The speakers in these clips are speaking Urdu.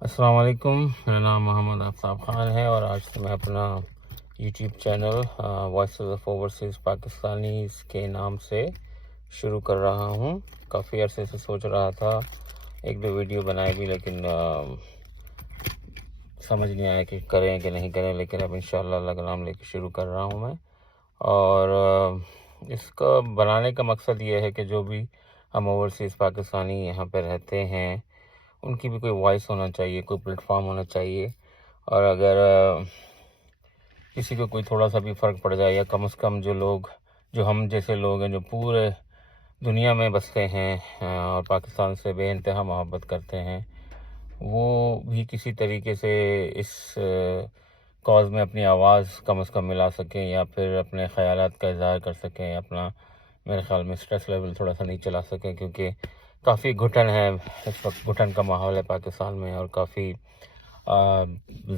السلام علیکم، میرا نام محمد آفتاب خان ہے اور آج سے میں اپنا YouTube channel voices of overseas Pakistanis کے نام سے شروع کر رہا ہوں۔ کافی عرصے سے سوچ رہا تھا ایک دو ویڈیو بنائے بھی، لیکن سمجھ نہیں آیا کہ کریں کہ نہیں کریں، لیکن اب انشاءاللہ اللہ کا نام لے کے شروع کر رہا ہوں میں۔ اور اس کا بنانے کا مقصد یہ ہے کہ جو بھی ہم اوورسیز پاکستانی یہاں پہ رہتے ہیں ان کی بھی کوئی وائس ہونا چاہیے، کوئی پلیٹ فارم ہونا چاہیے، اور اگر کسی کو کوئی تھوڑا سا بھی فرق پڑ جائے، یا کم از کم جو لوگ، جو ہم جیسے لوگ ہیں جو پورے دنیا میں بستے ہیں اور پاکستان سے بے انتہا محبت کرتے ہیں، وہ بھی کسی طریقے سے اس کاز میں اپنی آواز کم از کم ملا سکیں، یا پھر اپنے خیالات کا اظہار کر سکیں، یا اپنا میرے خیال میں اسٹریس لیول تھوڑا سا نہیں چلا سکیں، کیونکہ کافی گھٹن ہے اس وقت، گھٹن کا ماحول ہے پاکستان میں، اور کافی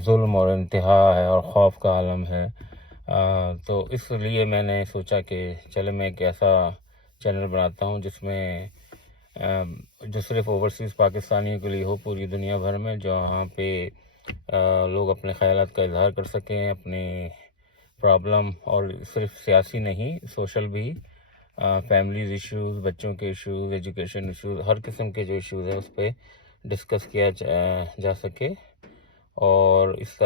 ظلم اور انتہا ہے اور خوف کا عالم ہے۔ تو اس لیے میں نے سوچا کہ چلے میں ایک ایسا چینل بناتا ہوں جس میں جو صرف اوورسیز پاکستانیوں کے لیے ہو پوری دنیا بھر میں، جہاں پہ لوگ اپنے خیالات کا اظہار کر سکیں، اپنے پرابلم، اور صرف سیاسی نہیں، سوشل بھی، فیملیز ایشوز، بچوں کے ایشوز، ایجوکیشن ایشوز، ہر قسم کے جو ایشوز ہیں اس پہ ڈسکس کیا جا سکے۔ اور اس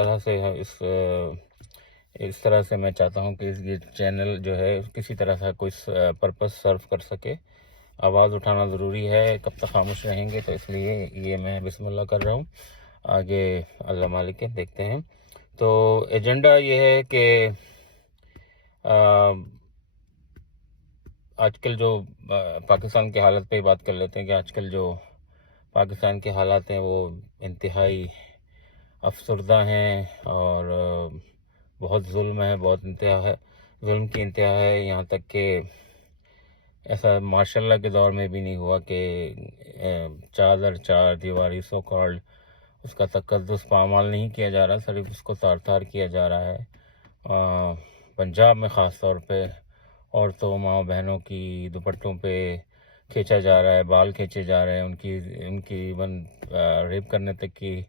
طرح سے میں چاہتا ہوں کہ یہ چینل جو ہے کسی طرح کا کوئی پرپس سرو کر سکے۔ آواز اٹھانا ضروری ہے، کب تک خاموش رہیں گے، تو اس لیے یہ میں بسم اللہ کر رہا ہوں، آگے اللہ مالک ہے، دیکھتے ہیں۔ تو ایجنڈا یہ ہے کہ آج کل جو پاکستان کے حالت پہ بات کر لیتے ہیں کہ آج کل جو پاکستان کے حالات ہیں وہ انتہائی افسردہ ہیں، اور بہت ظلم ہے، بہت انتہا ہے، ظلم کی انتہا ہے، یہاں تک کہ ایسا ماشاء اللہ کے دور میں بھی نہیں ہوا کہ چار دیواری سو کالڈ اس کا تقدس پامال نہیں کیا جا رہا، صرف اس کو تار تار کیا جا رہا ہے۔ پنجاب میں خاص طور پہ عورتوں، ماں بہنوں کی دوپٹوں پہ کھینچا جا رہا ہے، بال کھینچے جا رہے ہیں، ان کی ریپ کرنے تک کی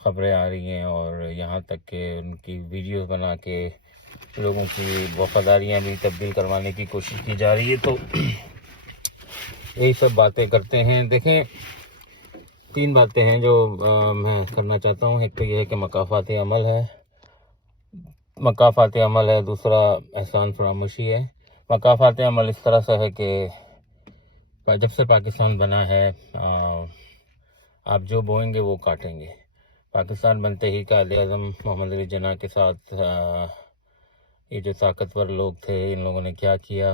خبریں آ رہی ہیں، اور یہاں تک کہ ان کی ویڈیوز بنا کے لوگوں کی وفاداریاں بھی تبدیل کروانے کی کوشش کی جا رہی ہے۔ تو یہی سب باتیں کرتے ہیں۔ دیکھیں، تین باتیں ہیں جو میں کرنا چاہتا ہوں۔ ایک تو یہ ہے کہ مکافات عمل ہے، دوسرا احسان فراموشی ہے۔ مکافات عمل اس طرح سے ہے کہ جب سے پاکستان بنا ہے، آپ جو بوئیں گے وہ کاٹیں گے۔ پاکستان بنتے ہی قائد اعظم محمد علی جناح کے ساتھ یہ جو طاقتور لوگ تھے، ان لوگوں نے کیا کیا،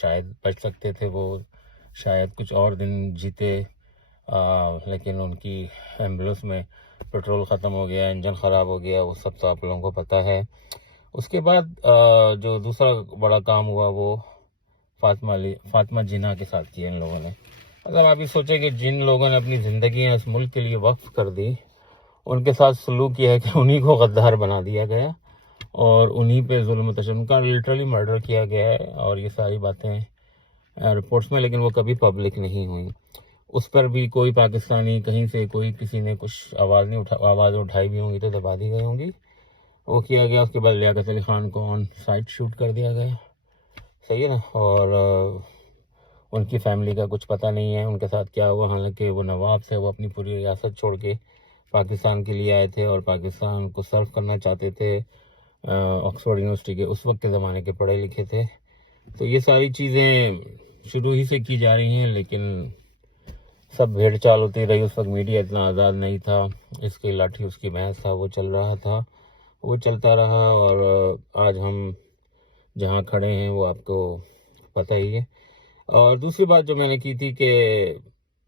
شاید بچ سکتے تھے وہ، شاید کچھ اور دن جیتے، لیکن ان کی ایمبولینس میں پیٹرول ختم ہو گیا، انجن خراب ہو گیا، وہ سب تو آپ لوگوں کو پتہ ہے۔ اس کے بعد جو دوسرا بڑا کام ہوا وہ فاطمہ جناح کے ساتھ کیا ان لوگوں نے۔ اگر آپ یہ سوچیں کہ جن لوگوں نے اپنی زندگیاں اس ملک کے لیے وقف کر دی، ان کے ساتھ سلوک یہ ہے کہ انہی کو غدار بنا دیا گیا، اور انہی پہ ظلم و تشدد، ان کا لٹرلی مرڈر کیا گیا ہے، اور یہ ساری باتیں رپورٹس میں، لیکن وہ کبھی پبلک نہیں ہوئی۔ اس پر بھی کوئی پاکستانی کہیں سے کسی نے کچھ آواز اٹھائی بھی ہوں گی تو دبا دی گئی ہوں گی، وہ کیا گیا۔ اس کے بعد لیاقت علی خان کو آن سائٹ شوٹ کر دیا گیا، صحیح ہے نا، اور ان کی فیملی کا کچھ پتہ نہیں ہے ان کے ساتھ کیا ہوا، حالانکہ وہ نواب تھے، وہ اپنی پوری ریاست چھوڑ کے پاکستان کے لیے آئے تھے اور پاکستان کو سرو کرنا چاہتے تھے، آکسفورڈ یونیورسٹی کے اس وقت کے زمانے کے پڑھے لکھے تھے۔ تو یہ ساری چیزیں شروع ہی سے کی جا رہی ہیں، لیکن سب بھیڑ چال ہوتی رہی۔ اس وقت میڈیا اتنا آزاد نہیں تھا، اس کی لاٹھی اس کی بھینس تھا، وہ چل رہا تھا، وہ چلتا رہا، اور آج ہم جہاں کھڑے ہیں وہ آپ کو پتہ ہی ہے۔ اور دوسری بات جو میں نے کی تھی کہ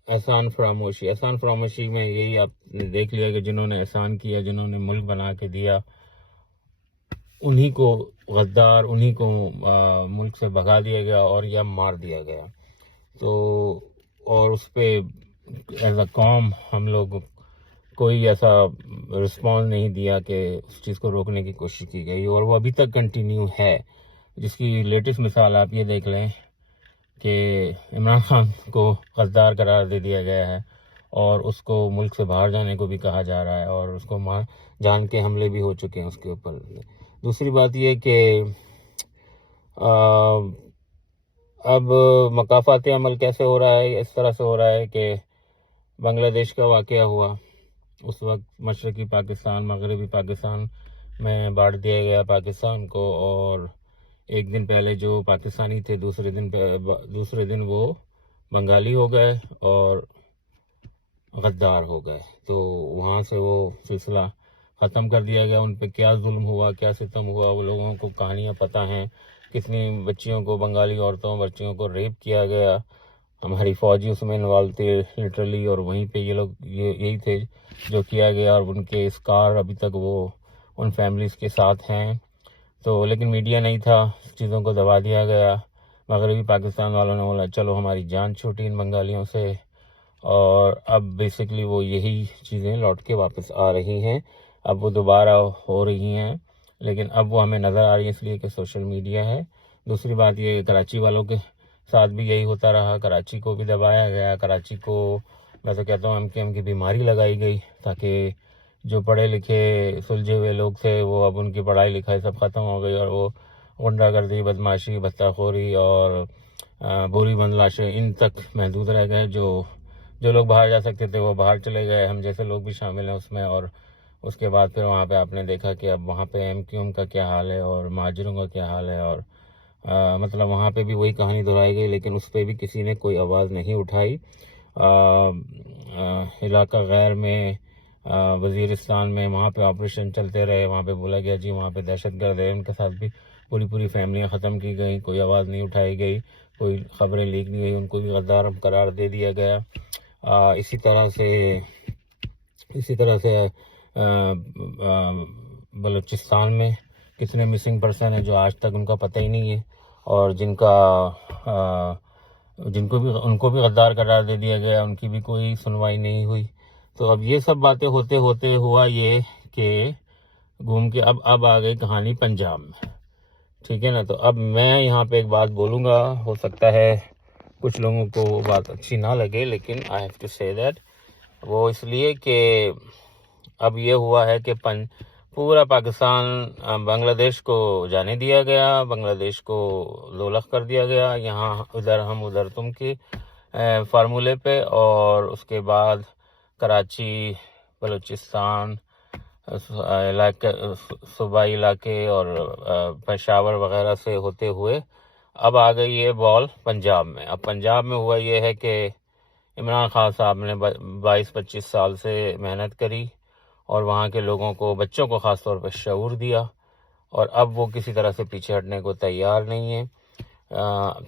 احسان فراموشی میں یہی آپ نے دیکھ لیا کہ جنہوں نے احسان کیا، جنہوں نے ملک بنا کے دیا، انہی کو غدار، انہی کو ملک سے بھگا دیا گیا اور یا مار دیا گیا۔ تو اور اس پہ ایز اے قوم ہم لوگ کوئی ایسا رسپانس نہیں دیا کہ اس چیز کو روکنے کی کوشش کی گئی، اور وہ ابھی تک کنٹینیو ہے، جس کی لیٹسٹ مثال آپ یہ دیکھ لیں کہ عمران خان کو غدار قرار دے دیا گیا ہے، اور اس کو ملک سے باہر جانے کو بھی کہا جا رہا ہے، اور اس کو جان کے حملے بھی ہو چکے ہیں اس کے اوپر۔ دوسری بات یہ کہ اب مقافاتی عمل کیسے ہو رہا ہے؟ اس طرح سے ہو رہا ہے کہ بنگلہ دیش کا واقعہ ہوا، اس وقت مشرقی پاکستان مغربی پاکستان میں بانٹ دیا گیا پاکستان کو، اور ایک دن پہلے جو پاکستانی تھے دوسرے دن وہ بنگالی ہو گئے اور غدار ہو گئے۔ تو وہاں سے وہ سلسلہ ختم کر دیا گیا۔ ان پہ کیا ظلم ہوا، کیا ستم ہوا، وہ لوگوں کو کہانیاں پتہ ہیں، کتنی بچیوں کو، بنگالی عورتوں بچیوں کو ریپ کیا گیا۔ ہماری فوجی اس میں انوالو تھے لٹرلی، اور وہیں پہ یہ لوگ یہی تھے جو کیا گیا، اور ان کے اسکار ابھی تک وہ ان فیملیز کے ساتھ ہیں۔ تو لیکن میڈیا نہیں تھا، چیزوں کو دبا دیا گیا۔ مغربی پاکستان والوں نے بولا چلو ہماری جان چھوٹی ان بنگالیوں سے، اور اب بیسکلی وہ یہی چیزیں لوٹ کے واپس آ رہی ہیں، اب وہ دوبارہ ہو رہی ہیں، لیکن اب وہ ہمیں نظر آ رہی ہے اس لیے کہ سوشل میڈیا ہے۔ دوسری بات یہ کہ کراچی والوں کے ساتھ بھی یہی ہوتا رہا، کراچی کو بھی دبایا گیا، کراچی کو میں تو کہتا ہوں ایم کی بیماری لگائی گئی، تاکہ جو پڑھے لکھے سلجھے ہوئے لوگ تھے وہ اب ان کی پڑھائی لکھائی سب ختم ہو گئی، اور وہ غنڈہ گردی، بدماشی، بھتہ خوری اور بری بندلاشیں ان تک محدود رہ گئے۔ جو لوگ باہر جا سکتے تھے وہ باہر چلے گئے، ہم جیسے لوگ بھی شامل ہیں اس میں۔ اور اس کے بعد پھر وہاں پہ آپ نے دیکھا کہ اب وہاں پہ ایم کا کیا حال ہے اور مہاجروں کا کیا حال ہے، اور مطلب وہاں پہ بھی وہی کہانی دہرائی گئی، لیکن اس پہ بھی کسی نے کوئی آواز نہیں اٹھائی۔ علاقہ غیر میں وزیرستان میں وہاں پہ آپریشن چلتے رہے، وہاں پہ بولا گیا جی وہاں پہ دہشت گرد ہے، ان کے ساتھ بھی پوری فیملیاں ختم کی گئیں، کوئی آواز نہیں اٹھائی گئی، کوئی خبریں لیک نہیں ہوئی، ان کو بھی غدار قرار دے دیا گیا۔ اسی طرح سے بلوچستان میں کتنے مسنگ پرسن ہیں جو آج تک ان کا پتہ ہی نہیں ہے، اور ان کو بھی غدار قرار دے دیا گیا، ان کی بھی کوئی سنوائی نہیں ہوئی۔ تو اب یہ سب باتیں ہوتے ہوا یہ کہ گھوم کے اب آ گئی کہانی پنجاب میں، ٹھیک ہے نا۔ تو اب میں یہاں پہ ایک بات بولوں گا، ہو سکتا ہے کچھ لوگوں کو وہ بات اچھی نہ لگے، لیکن آئی ہیو ٹو سے دیٹ، وہ اس لیے کہ اب یہ ہوا ہے کہ پورا پاکستان بنگلہ دیش کو جانے دیا گیا، بنگلہ دیش کو لولخ کر دیا گیا، یہاں ادھر ہم ادھر تم کے فارمولے پہ۔ اور اس کے بعد کراچی، بلوچستان صوبائی علاقے اور پشاور وغیرہ سے ہوتے ہوئے اب آ گئی یہ بال پنجاب میں۔ اب پنجاب میں ہوا یہ ہے کہ عمران خان صاحب نے 22-25 سال سے محنت کری، اور وہاں کے لوگوں کو، بچوں کو خاص طور پہ شعور دیا، اور اب وہ کسی طرح سے پیچھے ہٹنے کو تیار نہیں ہے۔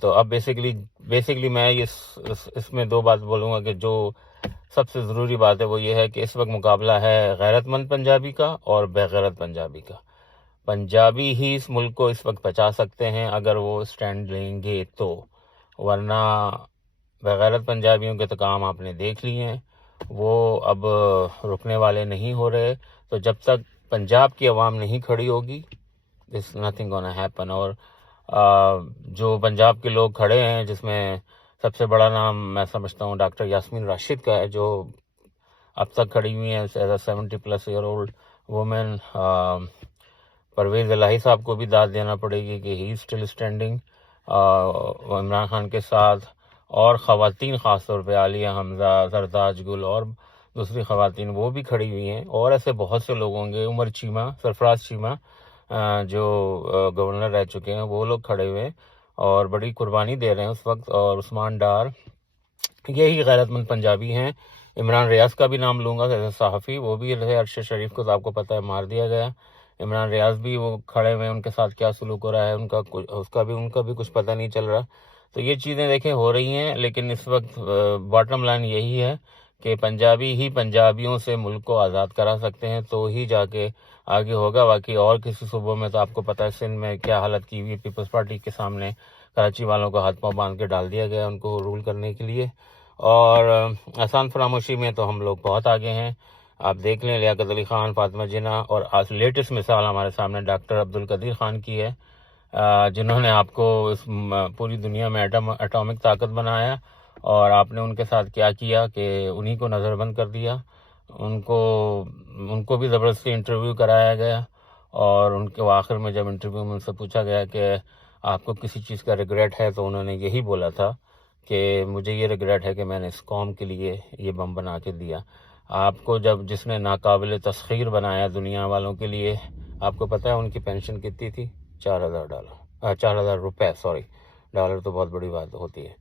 تو اب بیسیکلی میں اس میں دو بات بولوں گا کہ جو سب سے ضروری بات ہے وہ یہ ہے کہ اس وقت مقابلہ ہے غیرت مند پنجابی کا اور بے غیرت پنجابی کا۔ پنجابی ہی اس ملک کو اس وقت بچا سکتے ہیں اگر وہ سٹینڈ لیں گے تو، ورنہ بغیرت پنجابیوں کے تو کام آپ نے دیکھ لیے ہیں، وہ اب رکنے والے نہیں ہو رہے۔ تو جب تک پنجاب کی عوام نہیں کھڑی ہوگی دس نتھنگ گونا ہیپن۔ اور جو پنجاب کے لوگ کھڑے ہیں، جس میں سب سے بڑا نام میں سمجھتا ہوں ڈاکٹر یاسمین راشد کا ہے، جو اب تک کھڑی ہوئی ہیں 70+ ایئر اولڈ وومن۔ پرویز الہی صاحب کو بھی داد دینا پڑے گی کہ he still standing Imran Khan کے ساتھ، اور خواتین خاص طور پہ عالیہ حمزہ، سرتاج گل اور دوسری خواتین وہ بھی کھڑی ہوئی ہیں، اور ایسے بہت سے لوگ ہوں گے، عمر چیمہ، سرفراز چیمہ جو گورنر رہ چکے ہیں، وہ لوگ کھڑے ہوئے اور بڑی قربانی دے رہے ہیں اس وقت، اور عثمان ڈار، یہی غیرت مند پنجابی ہیں۔ عمران ریاض کا بھی نام لوں گا، صحافی، وہ بھی ارشد شریف کو آپ کو پتہ ہے مار دیا گیا۔ عمران ریاض بھی وہ کھڑے ہوئے، ان کے ساتھ کیا سلوک ہو رہا ہے ان کا بھی کچھ پتہ نہیں چل رہا۔ تو یہ چیزیں دیکھیں ہو رہی ہیں، لیکن اس وقت باٹم لائن یہی ہے کہ پنجابی ہی پنجابیوں سے ملک کو آزاد کرا سکتے ہیں، تو ہی جا کے آگے ہوگا۔ باقی اور کسی صوبوں میں تو آپ کو پتہ ہے سندھ میں کیا حالت کی ہوئی، پیپلز پارٹی کے سامنے کراچی والوں کو ہاتھ پاؤں باندھ کے ڈال دیا گیا ان کو رول کرنے کے لیے۔ اور آسان فراموشی میں تو ہم لوگ بہت آگے ہیں، آپ دیکھ لیں لیاقت علی خان، فاطمہ جناح، اور لیٹسٹ مثال ہمارے سامنے ڈاکٹر عبدالقدیر خان کی ہے، جنہوں نے آپ کو اس پوری دنیا میں ایٹامک طاقت بنایا، اور آپ نے ان کے ساتھ کیا کیا کہ انہی کو نظر بند کر دیا. ان کو بھی زبردستی انٹرویو کرایا گیا، اور ان کے آخر میں جب انٹرویو میں ان سے پوچھا گیا کہ آپ کو کسی چیز کا ریگریٹ ہے، تو انہوں نے یہی بولا تھا کہ مجھے یہ ریگریٹ ہے کہ میں نے اس قوم کے لیے یہ بم بنا کے دیا. آپ کو جس نے ناقابل تسخیر بنایا دنیا والوں کے لیے، آپ کو پتہ ہے ان کی پینشن کتنی تھی؟ $4,000 $4,000 سوری، ڈالر تو بہت بڑی بات ہوتی ہے.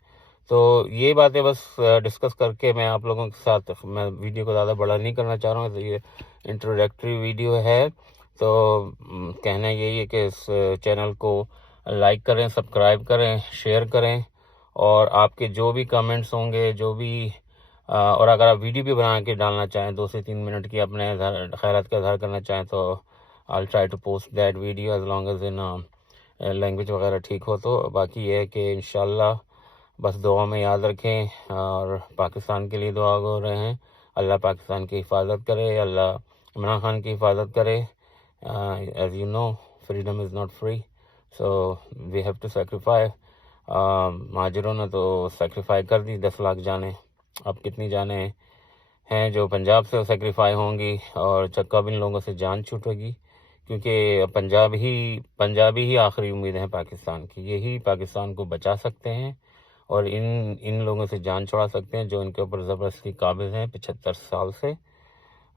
تو یہ باتیں بس ڈسکس کر کے میں آپ لوگوں کے ساتھ، میں ویڈیو کو زیادہ بڑا نہیں کرنا چاہ رہا ہوں، تو یہ انٹروڈکٹری ویڈیو ہے. تو کہنا یہی ہے کہ اس چینل کو لائک کریں، سبسکرائب کریں، شیئر کریں، اور آپ کے جو بھی کمنٹس ہوں گے، جو بھی اور اگر آپ ویڈیو بھی بنا کے ڈالنا چاہیں 2 سے 3 منٹ کی، اپنے خیالات کا اظہار کرنا چاہیں، تو I'll try to post that video as long as in language وغیرہ ٹھیک ہو. تو باقی یہ ہے کہ انشاءاللہ بس دعا میں یاد رکھیں، اور پاکستان کے لیے دعا کر رہے ہیں. اللہ پاکستان کی حفاظت کرے، اللہ عمران خان کی حفاظت کرے. As you know, freedom is not free, so we have to sacrifice. مہاجروں نے تو سیکریفائی کر دی 10 لاکھ جانیں. اب کتنی جانیں ہیں جو پنجاب سے سیکریفائی ہوں گی، اور کب ان لوگوں سے جان چھوٹے گی، کیونکہ پنجابی ہی آخری امید ہیں پاکستان کی. یہی پاکستان کو بچا سکتے ہیں، اور ان لوگوں سے جان چھڑا سکتے ہیں جو ان کے اوپر زبردستی قابض ہیں 75 سال سے.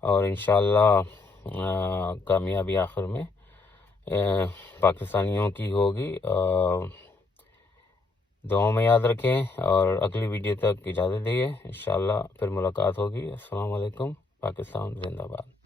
اور انشاءاللہ کامیابی آخر میں پاکستانیوں کی ہوگی. دعاؤں میں یاد رکھیں، اور اگلی ویڈیو تک اجازت دیجیے. انشاءاللہ پھر ملاقات ہوگی. السلام علیکم. پاکستان زندہ باد.